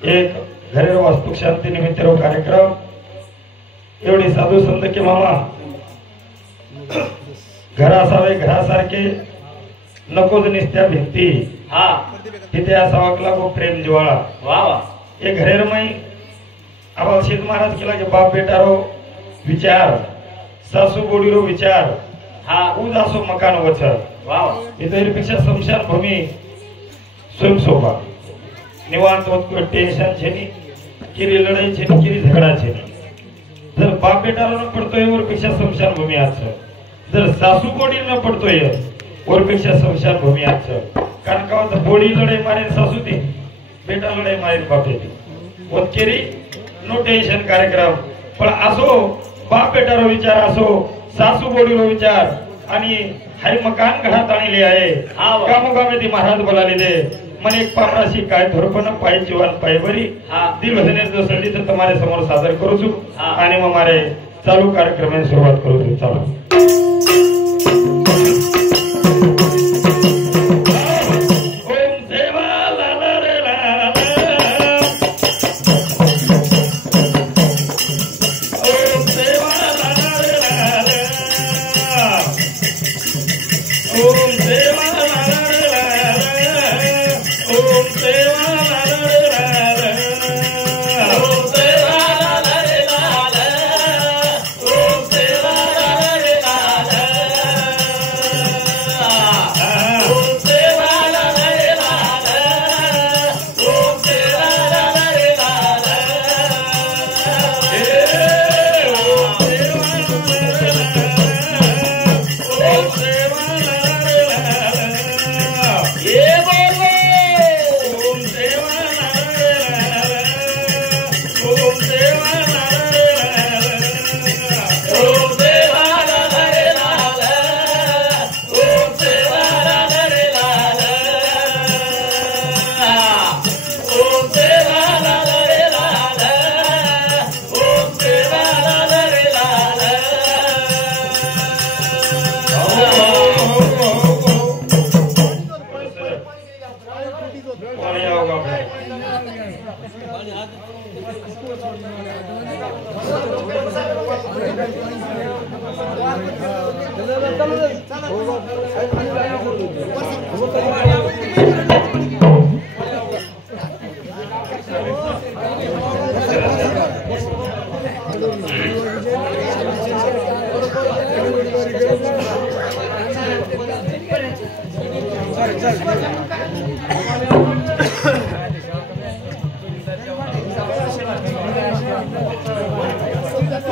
एक घरेर वास्तू शांती निमित्त कार्यक्रम एवढी साधू संत की मामा घर असावे घरासारखे नकोच निस्त्या भिंती हा तिथे असावा लागो प्रेम जिवाळा वा वा एक घरेरमय आम्हाला शेत महाराज केला की बाप बेटारो विचार सासू गोडीरो विचार हा उज असो मकान वचर वा वा इतरपेक्षा स्मशान भूमी स्वयंशोभा निवांत होत टेन्शन छेनी किरी लढाई छेनी किरी झगडा छेनी जर बाप बेटारो न पडतोय वरपेक्षा स्मशान भूमी आच जर सासू गोडी न पडतोय वरपेक्षा स्मशान भूमी आच कारण का होतं बोडी लढाई मारेन सासू ती बेटा लढाई मारेन बाप ती वतकेरी नो टेन्शन कार्यक्रम पण असो बाप बेटारो विचार असो सासू गोडीरो विचार आणि हाय मकान घरात आणले आहे कामोगामे ती महाराज बोलाले दे मन एक पामराशी काय धोरपण पाय जीवन पाय बरी दिल भजने जो संगीत तुम्हारे समोर सादर करू छु आणि मग मारे चालू कार्यक्रमाची सुरुवात करू छु चालू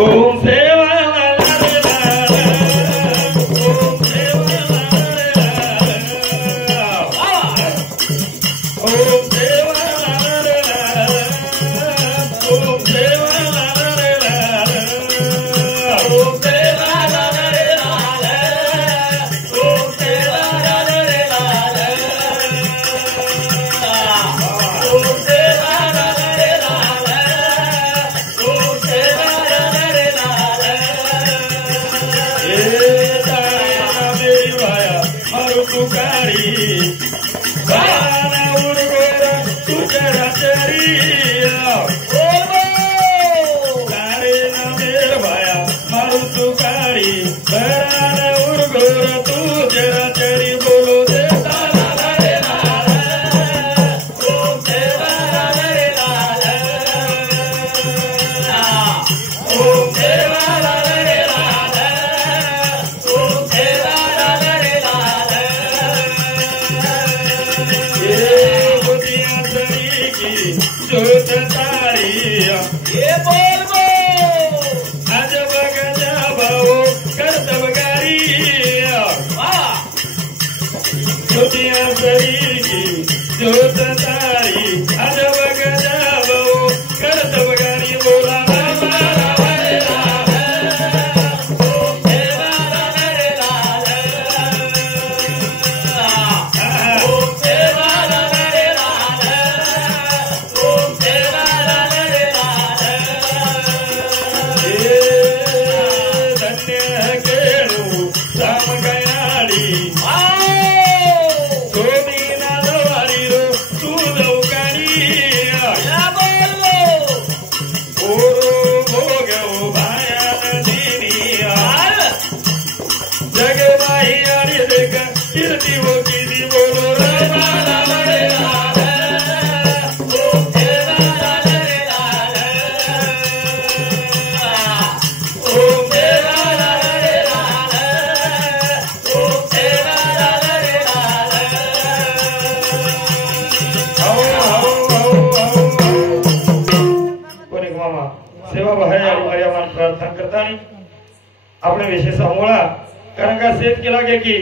ओम सेवा करता આપણે વિશેષ મોળા કારણ કે સેત કેલા કે કી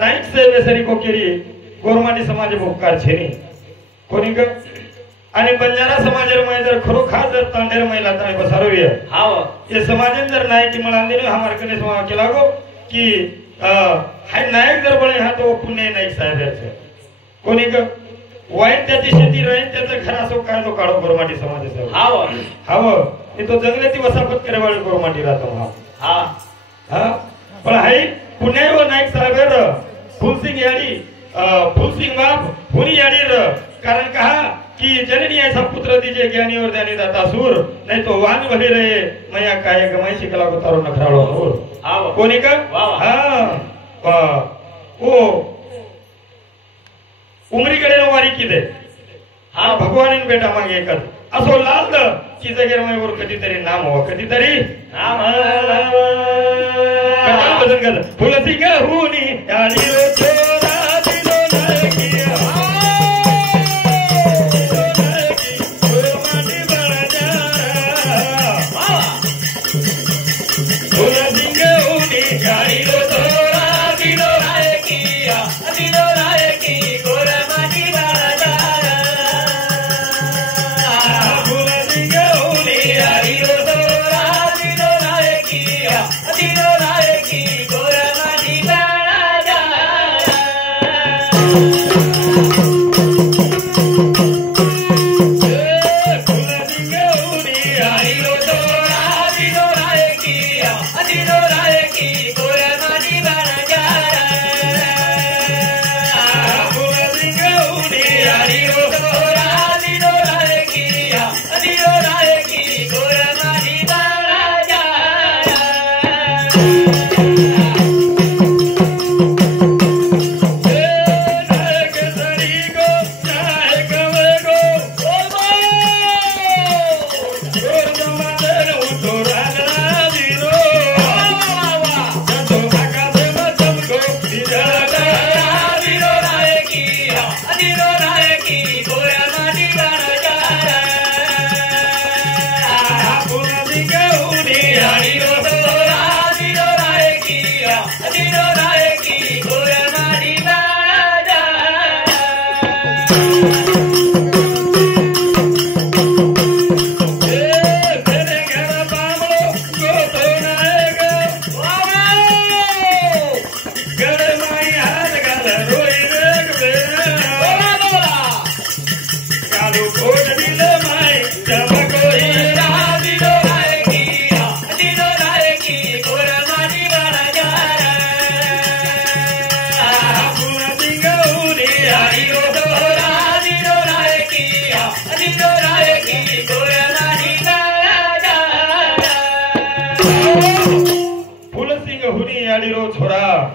નાઈક સેવેસરી કો કેરી गोरमाटी समाज उपकार छे नी कोणी ग आणि बंजारा समाजर जर खरो खास जर तांडेर महिला ताई बसारोवी हाव ये समाजन जर नायकी मळांदी ने हमार कने समा केला गो की हाय नायक जर बळे हा तो पुणे नायक साहेब आहे कोणी ग वाईट त्याची शेती राहील त्याचं घर असो काय तो काढो गोरमाटी समाज हाव हाव हे तो जंगलाती वसापत करेवाळे गोरमाटी राहतो हा हा पण हाय पुणे व नायक साहेब फुलसिंग याडी फुलसिंग बाप हुनी याडीर कारण कहा कि जननी ऐसा पुत्र दीजिए ज्ञानी और ध्यानी दाता सूर नहीं तो वान भले रहे मैया काय गमाई शिकला को तारो नखराळो नूर हां कोणी का हां ओ उमरीकडे वारी किदे हा भगवान बेटा मागे कर असो लाल की जगेर मै वर कधीतरी नाम हो कधीतरी नाम कथा बदल कर फुलसिंग हुनी याडी रो छोरा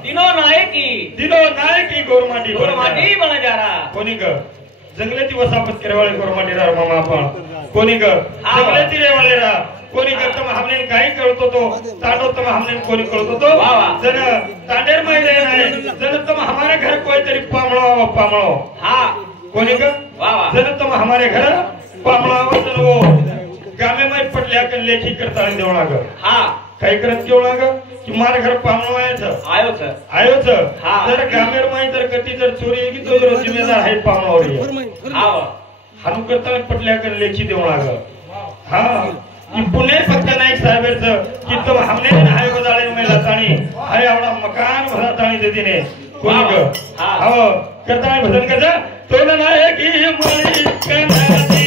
दिलो नायकी जंगलाती वसापत करेवाळे गोरमाटी रा मामा आपण कोणी ग जंगलाती रेवाळे रा कोणी ग तम हमने काही कळतो तो ताडो तम हमने कोणी कळतो तो जन तांडेर मै रे नाही जन तम हमारे घर कोई तरी पामळो हा कोणी ग जन तम हमारे घर पामळो जन वो गामे मै पटल्या कन लेखी करता देवणा ग हा काही करत केवणा ग कि मारे घर पामळो आयो छ जर गामेर मै जर कती जर चोरी की तो जिम्मेदार है पामळो रे हां हानु करता पटल्या कन लेखी देवणा ग हां कि पुणे फक्त नायक साहेबच कि तो हमने हाय बजाळे में लाताणी हाय आवडा मकान भराताणी देतीने कोणी ग हां करता भजन कजा तो नाही की मळी कनाती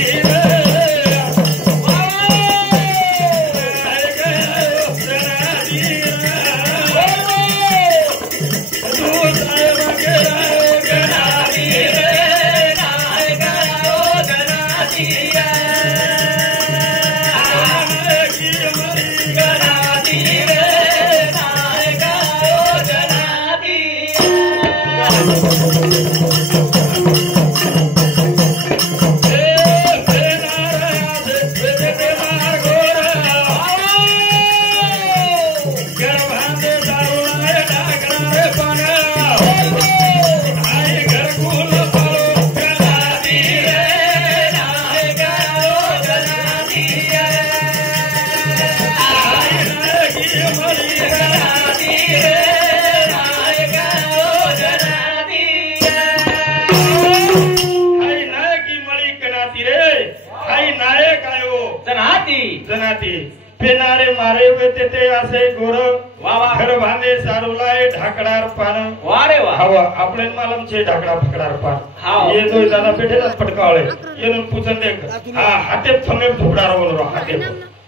जनाती पेनारे मारे होते ते असे गोर वा वा घर बांधे सारूलाय ढाकडार पान वा रे वा हवा आपले मालमचे ढाकडा फकडार पान हाव. ये जो दादा पेठेलाच पटकावले येऊन पुचन देख हा हाते थमे झुकडार बोलरो हाते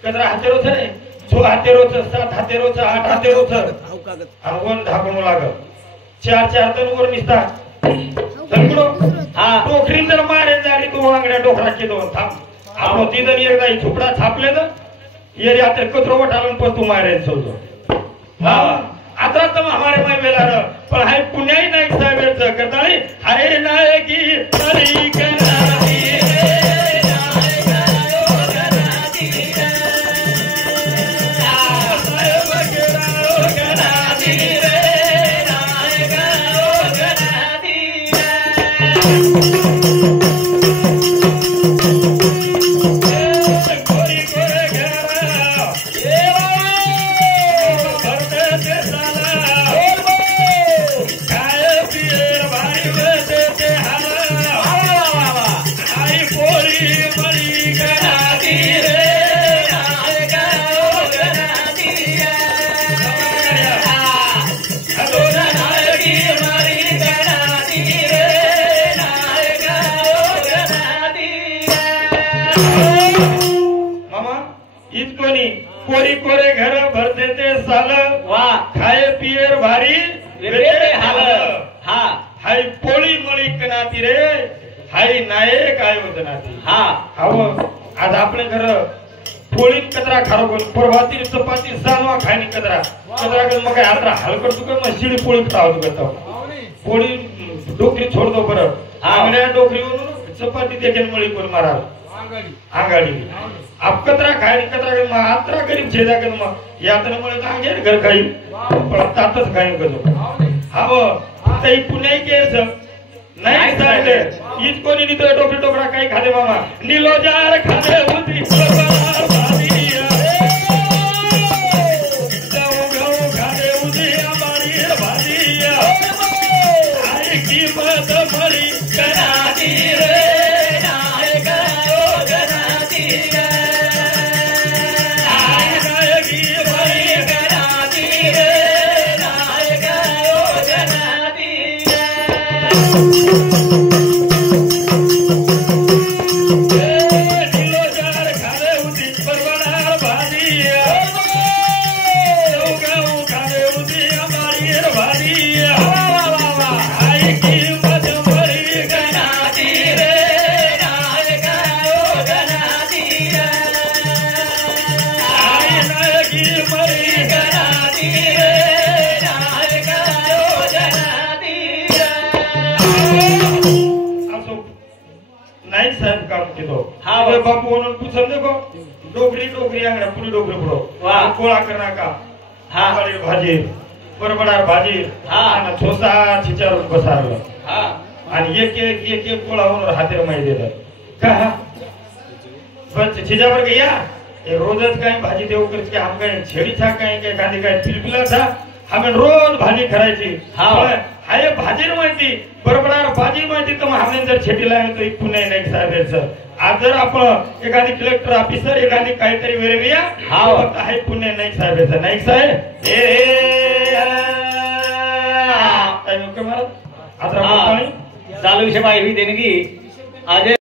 कदरा हाते रोच रे छो हाते रोच सात हाते रोच आठ हाते रोच अनवन ढाकणू लाग चार चार तन वर निसता धनकुडो हा टोकरीन जर मारे जाडी तो वांगड्या डोकराचे दोन थांब आपण तिथं एकदा झुपडा छापले ना ये आता कचरो वटालून पण तू मारे सोडतो हा आता तर हमारे माय वेला पण हाय पुण्याही नाही साहेबचं करताळी हरे नायकी हरी कनाती कोरी कोरे घर भरते ते साल वा खाए पिएर भारी वेटे हाल हा हाय पोळी मळी कनाती रे हाय नायक काय होतनाती हा हाव आज आपले घर पोळी कचरा खारो बोल प्रभाती चपाती सानवा खाणी कचरा कचरा कर मग आत्रा हाल करतो का मग शिडी पोळी खावतो करतो पोळी डोकरी छोड दो बरं आंगड्या डोकरीवरून चपाती देखेन मळी कोण मारा आंगाडी आप कतरा खाय कतरा मग आत्रा गरीब छेदा कर मग यात्रा मुळे आंगे घर खाई पण तातच खाई करो हाव तई पुणे केस नाही सांगले ईद कोणी नितो डोकरी डोकरा काही खादे मामा निलोजार खादे होती भादिया जाऊ गाऊ खादे होती आबारी भादिया आई किंमत मरी कनाती रे बापू म्हणून पूछन देखो डोगरी डोगरी आंगडा पुरी डोगरी पडो वाह कोळा करना का हा बड़ी भाजी बरबडार भाजी हा आणि छोसा छिचार बसारलं हा आणि एक कोळा होणार हातेर माहिती दिलं का बस छिजावर गया ये रोजच काय भाजी देव करत की हम काय छेडी छा काय काय गांधी काय पिलपिला था हमें रोज भाजी करायची हा हाय भाजी माहिती बरबडार भाजी माहिती तर हमने जर छेडीला आहे तो पुणे नाही साहेबांचं आज जर आपण एखादी कलेक्टर ऑफिसर एखादी काहीतरी वेळेविया हा फक्त आहे पुणे नाही साहेबांचं नाही साहेब चालू विषय बाई हुई देणगी आज